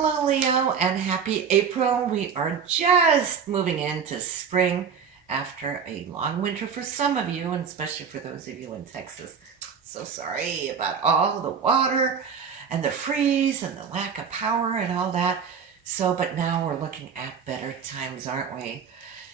Hello, Leo, and happy April. We are just moving into spring after a long winter for some of you, and especially for those of you in Texas. So sorry about all the water and the freeze and the lack of power and all that. But now we're looking at better times, aren't we?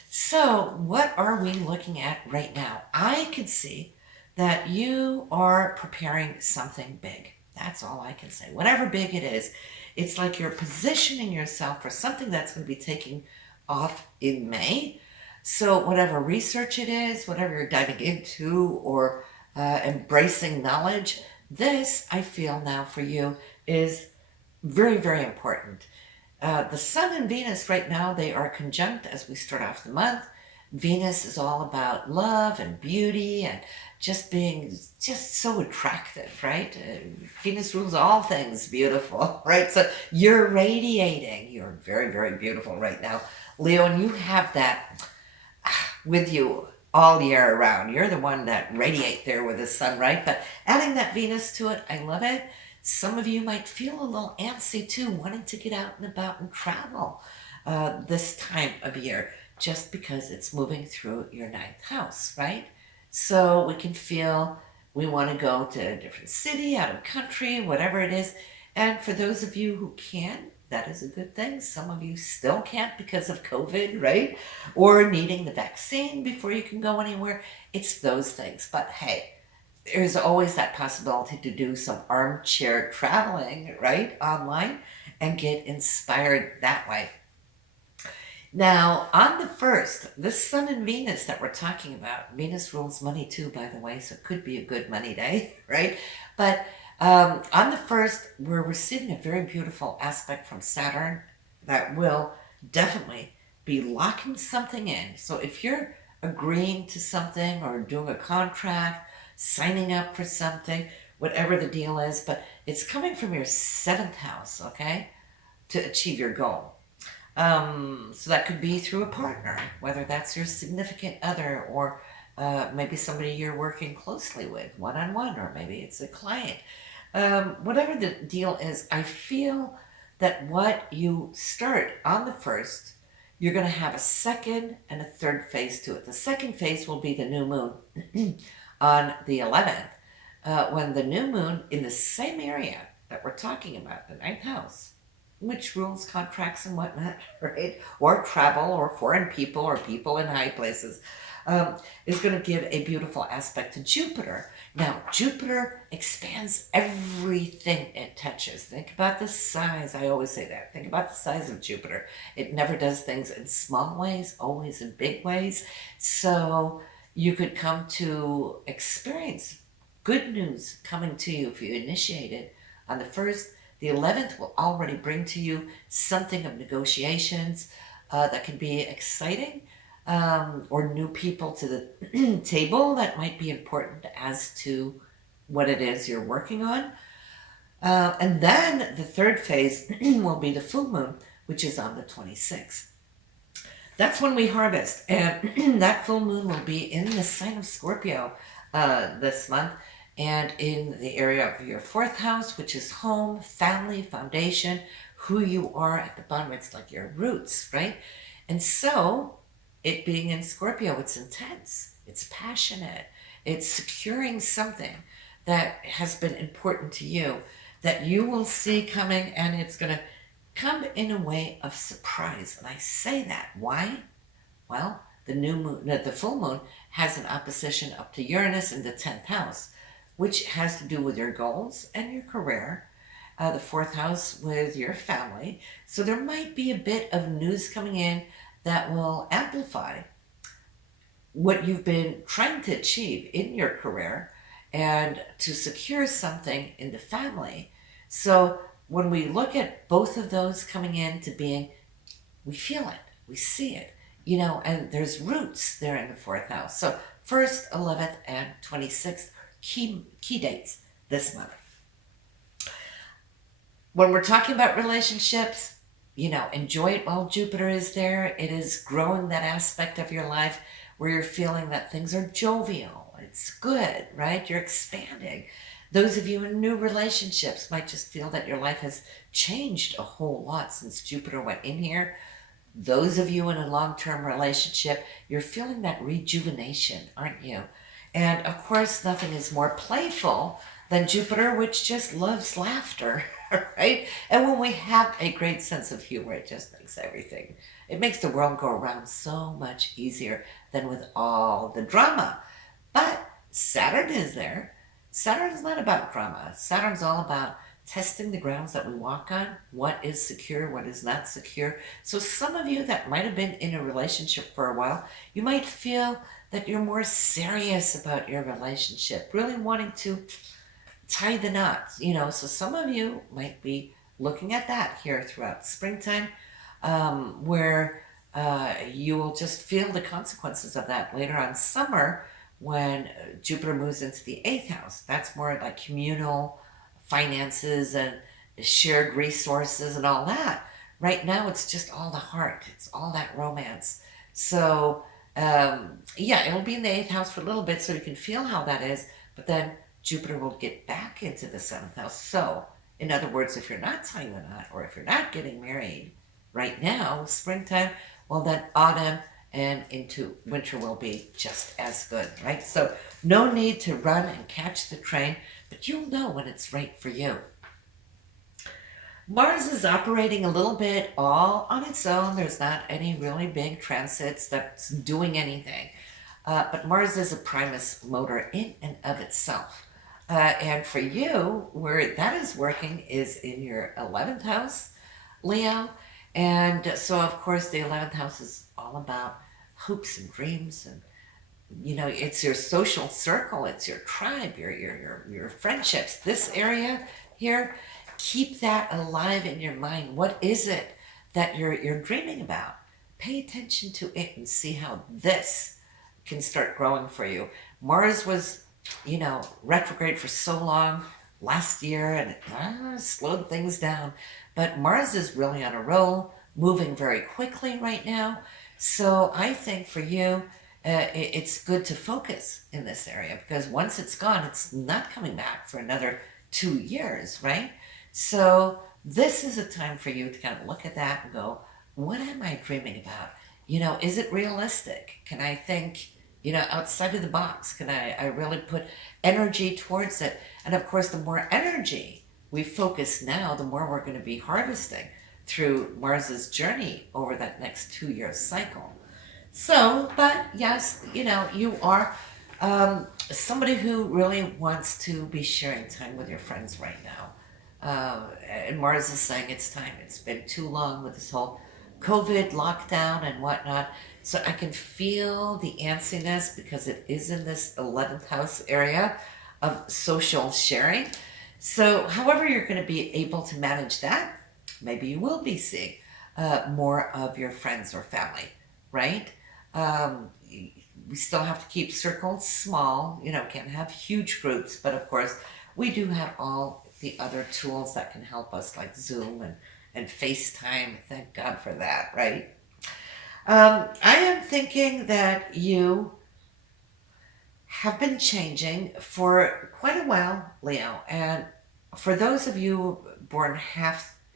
So, what are we looking at right now? I can see that you are preparing something big. That's all I can say. Whatever big it is, it's like you're positioning yourself for something that's going to be taking off in May. So, whatever research it is, whatever you're diving into or embracing knowledge, this I feel now for you is very, very important. The Sun and Venus right now, they are conjunct as we start off the month. Venus is all about love and beauty and just being just so attractive, right? Venus rules all things beautiful, right? So you're radiating. You're very, very beautiful right now, Leo, and you have that with you all year around. You're the one that radiate there with the sun, right? But adding that Venus to it, I love it. Some of you might feel a little antsy too, wanting to get out and about and travel this time of year, just because it's moving through your ninth house, right? So we can feel we want to go to a different city, out of country, whatever it is. And for those of you who can, that is a good thing. Some of you still can't because of COVID, right? Or needing the vaccine before you can go anywhere. It's those things. But hey, there's always that possibility to do some armchair traveling, right? Online and get inspired that way. Now, on the 1st, this Sun and Venus that we're talking about, Venus rules money too, by the way, so it could be a good money day, right? But on the 1st, we're receiving a very beautiful aspect from Saturn that will definitely be locking something in. So if you're agreeing to something or doing a contract, signing up for something, whatever the deal is, but it's coming from your 7th house, okay, to achieve your goal. So that could be through a partner, whether that's your significant other or maybe somebody you're working closely with, one-on-one, or maybe it's a client. Whatever the deal is, I feel that what you start on the 1st, you're going to have a second and a third phase to it. The second phase will be the new moon on the 11th, when the new moon in the same area that we're talking about, the ninth house, which rules contracts and whatnot, right? Or travel or foreign people or people in high places, is going to give a beautiful aspect to Jupiter. Now, Jupiter expands everything it touches. Think about the size. I always say that. Think about the size of Jupiter. It never does things in small ways, always in big ways. So you could come to experience good news coming to you if you initiate it on the 1st. The 11th will already bring to you something of negotiations that can be exciting, or new people to the table that might be important as to what it is you're working on. And then the third phase will be the full moon, which is on the 26th. That's when we harvest, and that full moon will be in the sign of Scorpio this month, and in the area of your 4th house, which is home, family, foundation, who you are at the bottom. It's like your roots, right? And so, it being in Scorpio, it's intense, it's passionate, it's securing something that has been important to you, that you will see coming, and it's going to come in a way of surprise. And I say that. Why? Well, the new moon, the full moon has an opposition up to Uranus in the 10th house, which has to do with your goals and your career. The 4th house with your family. So there might be a bit of news coming in that will amplify what you've been trying to achieve in your career and to secure something in the family. So when we look at both of those coming into being, we feel it, we see it, and there's roots there in the 4th house. So 1st, 11th, and 26th, key dates this month. When we're talking about relationships, enjoy it while Jupiter is there. It is growing that aspect of your life where you're feeling that things are jovial. It's good, right? You're expanding. Those of you in new relationships might just feel that your life has changed a whole lot since Jupiter went in here. Those of you in a long-term relationship, you're feeling that rejuvenation, aren't you? And of course, nothing is more playful than Jupiter, which just loves laughter, right? And when we have a great sense of humor, it just makes everything, it makes the world go around so much easier than with all the drama. But Saturn is there. Saturn is not about drama. Saturn's all about testing the grounds that we walk on, what is secure, what is not secure. So some of you that might have been in a relationship for a while, you might feel that you're more serious about your relationship, really wanting to tie the knots, So some of you might be looking at that here throughout springtime, where you will just feel the consequences of that later on summer when Jupiter moves into the 8th house. That's more like communal finances and shared resources and all that. Right now, it's just all the heart. It's all that romance. So, yeah, it'll be in the 8th house for a little bit so you can feel how that is. But then Jupiter will get back into the 7th house. So, in other words, if you're not tying the knot or if you're not getting married right now, springtime, well, then autumn and into winter will be just as good, right? So no need to run and catch the train, but you'll know when it's right for you. Mars is operating a little bit all on its own. There's not any really big transits that's doing anything. But Mars is a primus motor in and of itself. And for you, where that is working is in your 11th house, Leo. And so, of course, the 11th house is all about hopes and dreams, and it's your social circle, it's your tribe, your friendships. This area here, keep that alive in your mind. What is it that you're dreaming about? Pay attention to it and see how this can start growing for you. Mars was, retrograde for so long last year, and it slowed things down. But Mars is really on a roll, moving very quickly right now. So I think for you, it's good to focus in this area, because once it's gone, it's not coming back for another 2 years, right? So this is a time for you to kind of look at that and go, what am I dreaming about? Is it realistic? Can I think, outside of the box? Can I really put energy towards it? And of course, the more energy we focus now, the more we're going to be harvesting through Mars's journey over that next 2-year cycle. So, but yes, you are somebody who really wants to be sharing time with your friends right now. And Mars is saying it's time. It's been too long with this whole COVID lockdown and whatnot. So I can feel the antsiness because it is in this 11th house area of social sharing. So however you're going to be able to manage that, maybe you will be seeing more of your friends or family, right? We still have to keep circles small, can't have huge groups, but of course we do have all the other tools that can help us, like Zoom and FaceTime. Thank God for that, right? I am thinking that you have been changing for quite a while, Leo, and for those of you born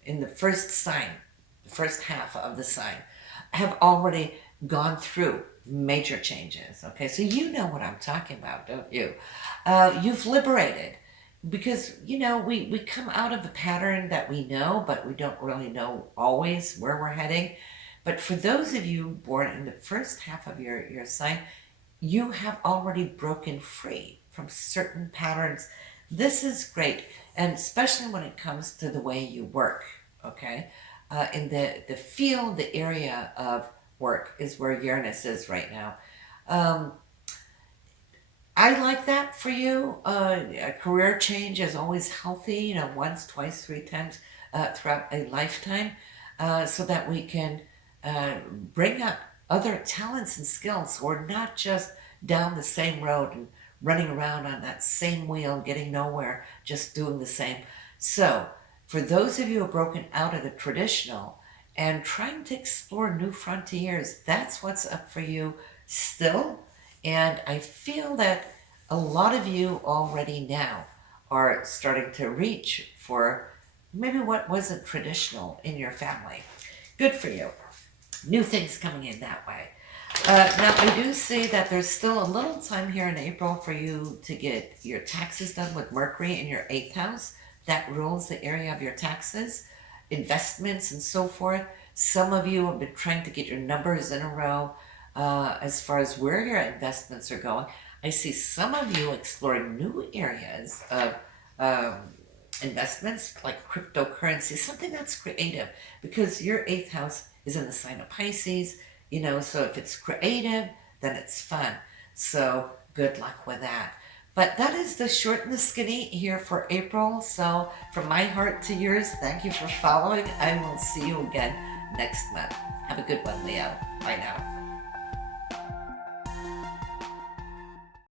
in the first sign, the first half of the sign, have already gone through major changes. Okay, so you know what I'm talking about, don't you? You've liberated, because we come out of a pattern that we know, but we don't really know always where we're heading. But for those of you born in the first half of your sign, you have already broken free from certain patterns. This is great, and especially when it comes to the way you work, okay? In the field, the area of work is where Uranus is right now. I like that for you. A career change is always healthy, once, twice, 3 times throughout a lifetime, so that we can bring up other talents and skills. We're not just down the same road and running around on that same wheel, getting nowhere, just doing the same. So for those of you who have broken out of the traditional and trying to explore new frontiers, that's what's up for you still. And I feel that a lot of you already now are starting to reach for maybe what wasn't traditional in your family. Good for you. New things coming in that way. Now, I do see that there's still a little time here in April for you to get your taxes done with Mercury in your 8th house. That rules the area of your taxes, investments, and so forth. Some of you have been trying to get your numbers in a row as far as where your investments are going. I see some of you exploring new areas of investments like cryptocurrency, something that's creative, because your 8th house is in the sign of Pisces, so if it's creative, then it's fun. So good luck with that. But that is the short and the skinny here for April. So from my heart to yours, thank you for following. I will see you again next month. Have a good one, Leo. Bye now.